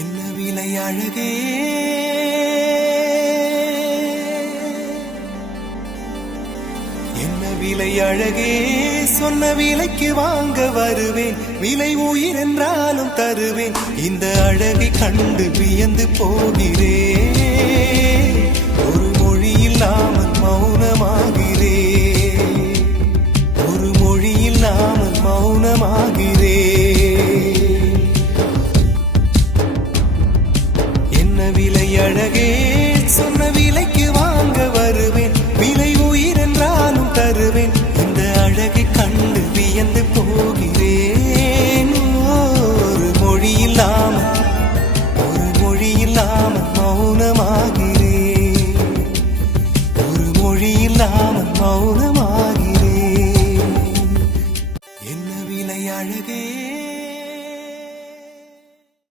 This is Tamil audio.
என்ன விலை அழகே, என்ன விலை அழகே, சொன்ன விலைக்கு வாங்க வருவேன். விலை உயிர் என்றாலும் தருவேன். இந்த அழகை கண்டு வியந்து போகிறேன். ஒரு மொழி இல்லாமல் மௌனமாகிறேன். ஒரு மொழி இல்லாமல் மௌனமாகிறேன். என்ன விலை அழகே, சொன்ன